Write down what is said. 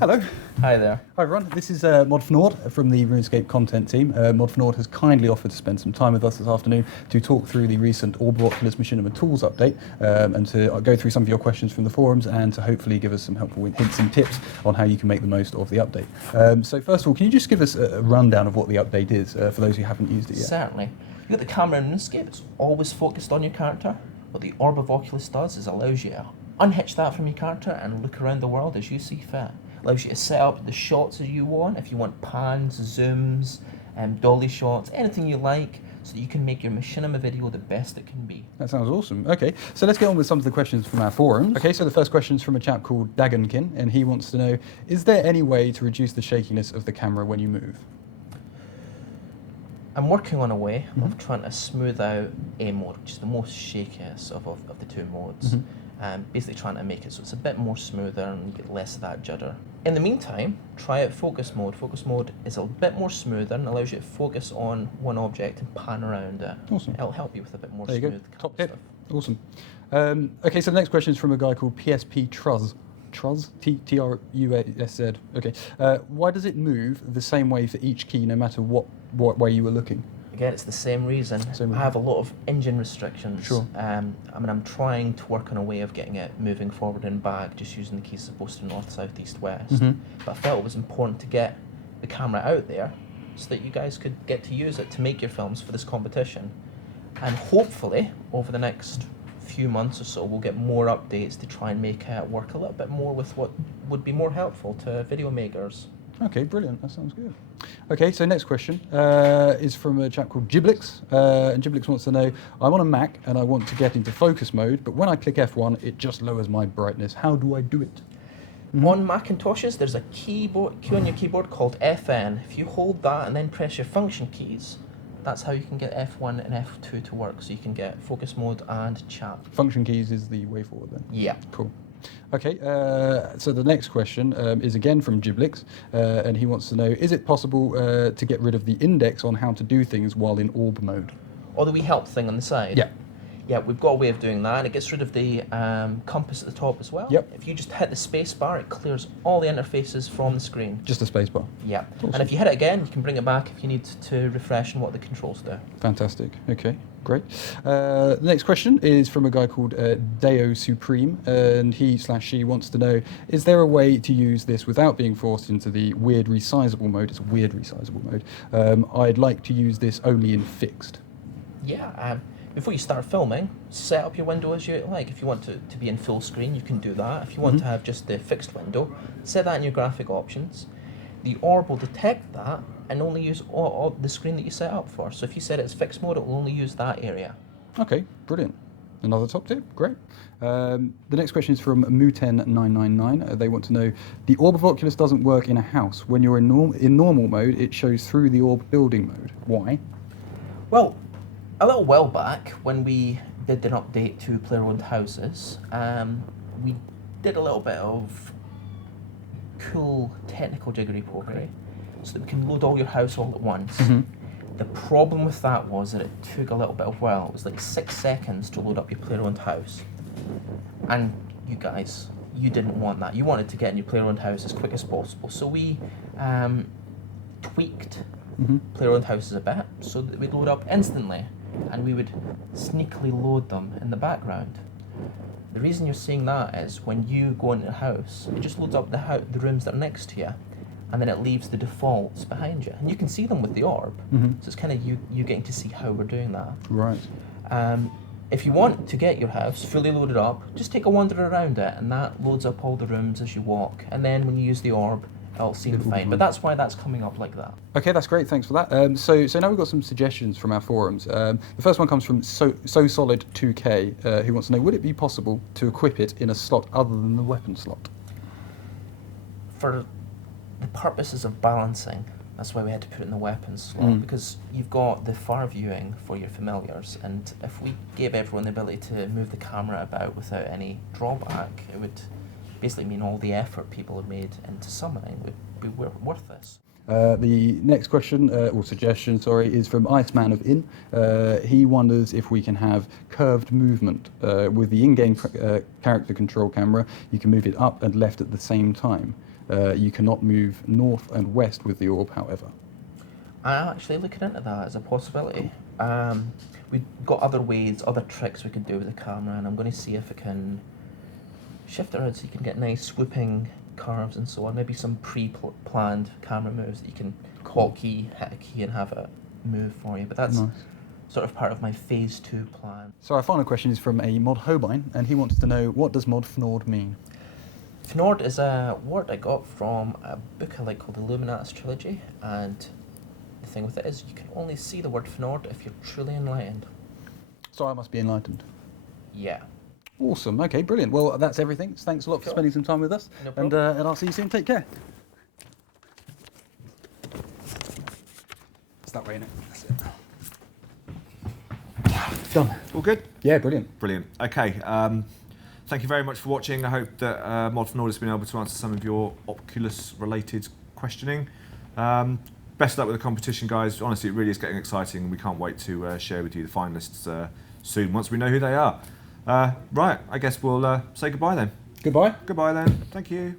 Hello. Hi there. Hi everyone, this is Mod Fnord from the RuneScape content team. Mod Fnord has kindly offered to spend some time with us this afternoon to talk through the recent Orb of Oculus Machinima tools update and to go through some of your questions from the forums and to hopefully give us some helpful hints and tips on how you can make the most of the update. So first of all, can you just give us a rundown of what the update is for those who haven't used it yet? Certainly. You've got the camera in RuneScape, it's always focused on your character. What the Orb of Oculus does is allows you to unhitch that from your character and look around the world as you see fit. Allows you to set up the shots as you want, if you want pans, zooms, dolly shots, anything you like, so that you can make your Machinima video the best it can be. That sounds awesome. Okay, so let's get on with some of the questions from our forums. Okay, so the first question is from a chap called Dagonkin, and he wants to know, is there any way to reduce the shakiness of the camera when you move? I'm working on a way of trying to smooth out A mode, which is the most shakiest of the two modes. Basically trying to make it so it's a bit more smoother and you get less of that judder. In the meantime, try out focus mode. Focus mode is a bit more smoother and allows you to focus on one object and pan around it. Awesome. It'll help you with a bit more There you smooth go. Top stuff. tip. Awesome. Okay, so the next question is from a guy called PSP Truz. Truz? T-R-U-S-Z. Okay. Why does it move the same way for each key no matter what way you were looking? Again, it's the same reason. I have a lot of engine restrictions. Sure. I'm trying to work on a way of getting it moving forward and back, just using the keys supposed to north, south, east, west. But I felt it was important to get the camera out there so that you guys could get to use it to make your films for this competition. And hopefully, over the next few months or so, we'll get more updates to try and make it work a little bit more with what would be more helpful to video makers. Okay, brilliant. That sounds good. Okay, so next question is from a chap called Jagex. And Jagex wants to know, I'm on a Mac and I want to get into focus mode, but when I click F1, it just lowers my brightness. How do I do it? On Macintoshes, there's a key on your keyboard called FN. If you hold that and then press your function keys, that's how you can get F1 and F2 to work, so you can get focus mode and chat. Function keys is the way forward then? Yeah. Cool. Okay, so the next question is again from Giblix, and he wants to know, is it possible to get rid of the index on how to do things while in orb mode? Or the wee help thing on the side? Yeah. Yeah, we've got a way of doing that, and it gets rid of the compass at the top as well. Yep. If you just hit the space bar, it clears all the interfaces from the screen. Just a space bar? Yeah. Awesome. And if you hit it again, you can bring it back if you need to refresh on what the controls do. Fantastic. Okay, great. The next question is from a guy called Deo Supreme, and he/she wants to know, is there a way to use this without being forced into the weird resizable mode? It's a weird resizable mode. I'd like to use this only in fixed. Yeah. Before you start filming, set up your window as you like. If you want to be in full screen, you can do that. If you want to have just the fixed window, set that in your graphic options. The Orb will detect that and only use all the screen that you set up for. So if you set it as fixed mode, it will only use that area. Okay, brilliant. Another top tip, great. The next question is from Muten999. They want to know, the Orb of Oculus doesn't work in a house. When you're in normal mode, it shows through the orb building mode. Why? Well, a little while back, when we did an update to player-owned houses, we did a little bit of cool technical jiggery-pokery so that we can load all your house all at once. The problem with that was that it took a little bit of while. It was like 6 seconds to load up your player-owned house. And you guys, you didn't want that. You wanted to get in your player-owned house as quick as possible. So we tweaked player-owned houses a bit so that we'd load up instantly. And we would sneakily load them in the background. The reason you're seeing that is when you go into a house, it just loads up the rooms that are next to you, and then it leaves the defaults behind you. And you can see them with the orb, so it's kind of you getting to see how we're doing that. Right. If you want to get your house fully loaded up, just take a wander around it, and that loads up all the rooms as you walk. And then when you use the orb, it'll seem fine. But that's why that's coming up like that. Okay, that's great. Thanks for that. So now we've got some suggestions from our forums. The first one comes from So Solid 2K, who wants to know, would it be possible to equip it in a slot other than the weapon slot? For the purposes of balancing, that's why we had to put it in the weapons slot, because you've got the far viewing for your familiars, and if we gave everyone the ability to move the camera about without any drawback, it would basically mean all the effort people have made into summoning would be worth this. The next question, or suggestion, sorry, is from Iceman of In. He wonders if we can have curved movement. With the in-game character control camera, you can move it up and left at the same time. You cannot move north and west with the orb, however. I'm actually looking into that as a possibility. We've got other ways, other tricks we can do with the camera, and I'm going to see if I can shift it around so you can get nice swooping curves and so on. Maybe some pre-planned camera moves that you can hotkey, hit a key, and have it move for you. But that's Nice. sort of part of my phase 2 plan. So our final question is from a Mod Hohbein, and he wants to know, what does Mod Fnord mean? Fnord is a word I got from a book I like called the Illuminatus Trilogy, and the thing with it is you can only see the word Fnord if you're truly enlightened. So I must be enlightened. Yeah. Awesome. Okay, brilliant. Well, that's everything. Thanks a lot for Cool. spending some time with us. No and problem. I'll see you soon. Take care. It's that way, innit? That's it. Done. All good? Yeah, brilliant. Brilliant. Okay. Thank you very much for watching. I hope that Mod Fnord has been able to answer some of your Oculus-related questioning. Best of luck with the competition, guys. Honestly, it really is getting exciting, and we can't wait to share with you the finalists soon, once we know who they are. Right, I guess we'll say goodbye then. Goodbye. Goodbye then. Thank you.